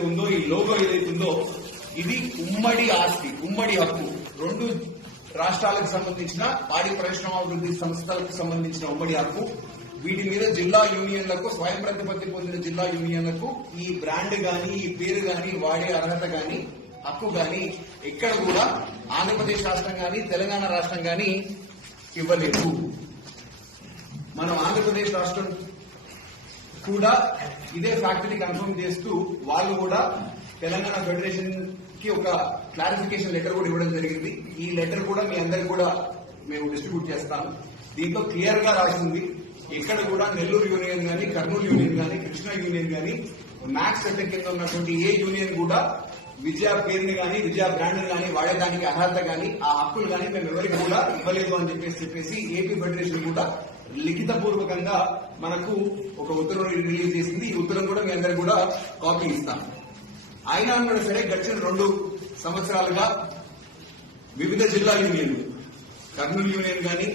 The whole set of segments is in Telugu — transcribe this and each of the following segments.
ఉందో ఈ లోగో ఏదైతే ఉందో ఇది ఉమ్మడి ఆస్తి ఉమ్మడి హక్కు. రెండు రాష్ట్రాలకు సంబంధించిన పాడి పరిశ్రమాభివృద్ధి సంస్థలకు సంబంధించిన ఉమ్మడి హక్కు. వీటి మీద జిల్లా యూనియన్లకు స్వయం ప్రతిపత్తి పొందిన జిల్లా యూనియన్లకు ఈ బ్రాండ్ గాని ఈ పేరు గాని వాడే అర్హత గాని హక్కు గాని ఎక్కడ కూడా ఆంధ్రప్రదేశ్ రాష్ట్రం గాని తెలంగాణ రాష్ట్రం గాని ఇవ్వలేదు. మనం ఆంధ్రప్రదేశ్ రాష్ట్రం కూడా ఇదే ఫ్యాక్టరీ కన్ఫర్మ్ చేస్తూ వాళ్ళు కూడా తెలంగాణ ఫెడరేషన్కి ఒక క్లారిఫికేషన్ లెటర్ కూడా ఇవ్వడం జరిగింది. ఈ లెటర్ కూడా మీ అందరికి కూడా మేము డిస్ట్రిబ్యూట్ చేస్తాము దీంట్లో క్లియర్గా రాసింది ఎక్కడ కూడా నెల్లూరు యూనియన్ కానీ కర్నూలు యూనియన్ కానీ కృష్ణా యూనియన్ కానీ మ్యాక్స్ సెంటర్ కింద ఉన్నటువంటి ఏ యూనియన్ కూడా విజయ పేరుని గాని విజయ బ్రాండ్ని గాని వాడేదానికి అర్హత గాని ఆ హక్కులు గాని మేము ఎవరికి కూడా ఇవ్వలేదు అని చెప్పేసి చెప్పేసి ఏపీ ఫెడరేషన్ కూడా లిఖిత పూర్వకంగా మనకు ఒక ఉత్తర్వు రిలీజ్ చేసింది. ఈ ఉత్తరం కూడా మీ అందరికి కూడా కాపీ ఇస్తాం. అయినా కూడా సరే గడిచిన రెండు సంవత్సరాలుగా వివిధ జిల్లా యూనియన్లు కర్నూలు యూనియన్ గాని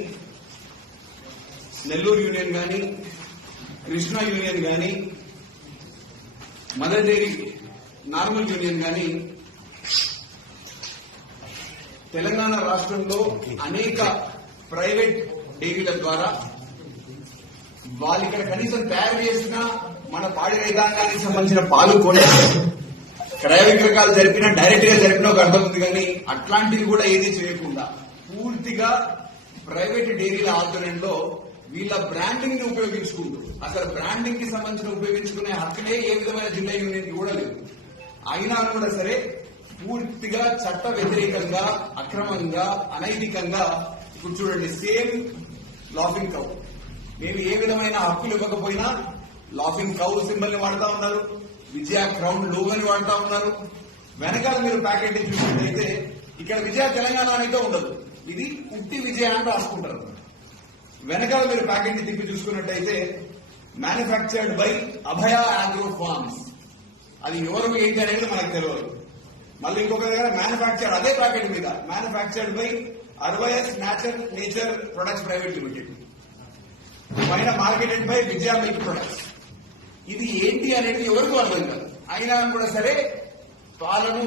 నెల్లూరు యూనియన్ గాని కృష్ణా యూనియన్ గాని మదర్ డైరీ నార్మల్ యూనియన్ గాని తెలంగాణ రాష్ట్రంలో అనేక ప్రైవేట్ డైరీల ద్వారా వాళ్ళు ఇక్కడ కనీసం తయారు చేసిన మన పాడి రైతాంగానికి సంబంధించిన పాలు కొని క్రయ విక్రయాలు జరిపినా డైరెక్ట్గా జరిపినా ఒక అర్థం ఉంది కానీ అట్లాంటివి కూడా ఏది చేయకుండా పూర్తిగా ప్రైవేట్ డైరీల ఆధ్వర్యంలో వీళ్ళ బ్రాండింగ్ని ఉపయోగించుకుంటూ అసలు బ్రాండింగ్కి సంబంధించిన ఉపయోగించుకునే హక్కులే ఏ విధమైన జిల్లా యూనియన్ కూడా లేదు. అయినా కూడా సరే పూర్తిగా చట్ట వ్యతిరేకంగా అక్రమంగా అనైతికంగా ఇప్పుడు చూడండి సేమ్ లాఫింగ్ కౌ. మేము ఏ విధమైన హక్కులు ఇవ్వకపోయినా లాఫింగ్ కౌ సింబల్ని వాడుతా ఉన్నారు విజయ క్రౌన్ లోగోని వాడుతా ఉన్నారు. వెనకాల మీరు ప్యాకెట్ చూసినట్టయితే ఇక్కడ విజయ తెలంగాణ అనేది ఉండదు. ఇది ఉట్టి విజయ అని రాసుకుంటారు. వెనకాల మీరు ప్యాకెట్ని తిప్పి చూసుకున్నట్టయితే manufactured by Abhaya agro farms అది ఎవరు ఏంటి అనేది మనకు తెలియదు. మళ్ళీ ఇంకొక దగ్గర మ్యానుఫ్యాక్చర్ అదే ప్యాకెట్ మీద manufactured by అర్వయస్ nature nature products private limited పైన marketed by Vijaya milk products ఇది ఏంటి అనేది ఎవరికి అర్థం కాదు. అయినా కూడా సరే పాలను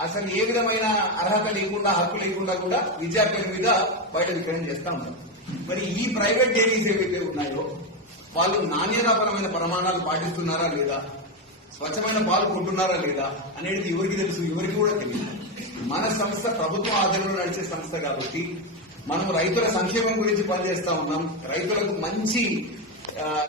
అసలు ఏ విధమైన అర్హత లేకుండా హక్కు లేకుండా కూడా విద్యా పేరు మీద బయట విక్రయం చేస్తా ఉంటారు మరి ఈ ప్రైవేట్ డైరీస్ ఏవైతే ఉన్నాయో వాళ్ళు నాణ్యతాపరమైన ప్రమాణాలు పాటిస్తున్నారా లేదా? స్వచ్ఛమైన పాలు కొంటున్నారా లేదా అనేది ఎవరికి తెలుసు ఎవరికి కూడా తెలియదు. మన సంస్థ ప్రభుత్వ ఆధారంలో నడిచే సంస్థ కాబట్టి మనం రైతుల సంక్షేమం గురించి పనిచేస్తా ఉన్నాం. రైతులకు మంచి ఆ,